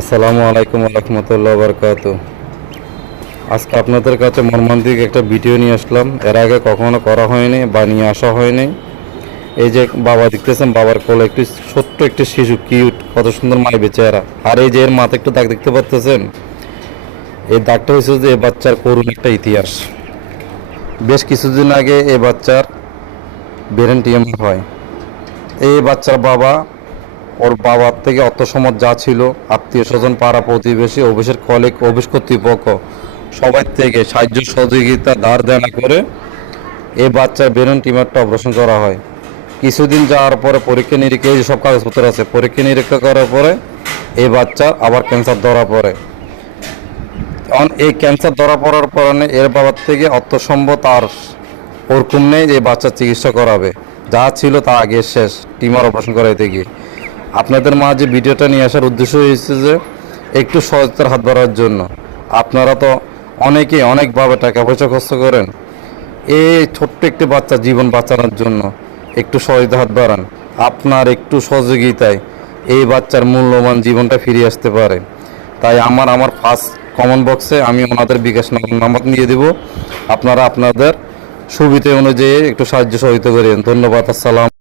আসসালামু আলাইকুম রহমতুল্লাহ বরকাত। আজকে আপনাদের কাছে মর্মান্তিক একটা ভিডিও নিয়ে আসলাম। এর আগে কখনো করা হয়নি বা নিয়ে আসা হয়নি। এই যে বাবা দেখতেছেন, বাবার কোলে একটি ছোট্ট একটি শিশু, কিউট, কত সুন্দর মাইবে চেহারা। আর এই যে এর মাথায় একটু দাগ দেখতে পাচ্ছেন, এই দাগটা হচ্ছে যে এই বাচ্চার করুণ একটা ইতিহাস। বেশ কিছুদিন আগে এই বাচ্চার ব্রেন টিউমার হয়। এই বাচ্চার বাবা, ওর বাবার থেকে অর্থ সম্পদ যা ছিল, আত্মীয় স্বজন, পাড়া প্রতিবেশী, অফিসের কলিগ, অফিস কর্তৃপক্ষ, সবাই থেকে সাহায্য সহযোগিতা ধার দেনা করে এই বাচ্চার ব্রেন টিউমারটা অপারেশন করা হয়। কিছুদিন যাওয়ার পরে পরীক্ষা নিরীক্ষা, এই সব কাগজপত্র আছে, পরীক্ষা নিরীক্ষা করার পরে এই বাচ্চার আবার ক্যান্সার ধরা পড়ে। কারণ এই ক্যান্সার ধরা পড়ার কারণে এর বাবার থেকে অর্থ সম্পদ আর ওরকম নেই যে বাচ্চার চিকিৎসা করাবে। যা ছিল তা আগে শেষ, টিউমার অপারেশন করাইতে গিয়ে। আপনাদের মাঝে ভিডিওটা নিয়ে আসার উদ্দেশ্য হয়েছে যে একটু সহায়তার হাত বাড়ার জন্য। আপনারা তো অনেকেই অনেকভাবে টাকা পয়সা খরচ করেন এই ছোট্ট একটি বাচ্চা জীবন বাঁচানোর জন্য। একটু সহায়তা হাত বাড়ান। আপনার একটু সহযোগিতায় এই বাচ্চার মূল্যবান জীবনটা ফিরে আসতে পারে। তাই আমার ফার্স্ট কমেন্ট বক্সে আমি ওনাদের বিকাশ নাম্বার নিয়ে দেব। আপনারা আপনাদের সুবিধা অনুযায়ী একটু সাহায্য সহযোগিতা করেন। ধন্যবাদ। আসসালাম।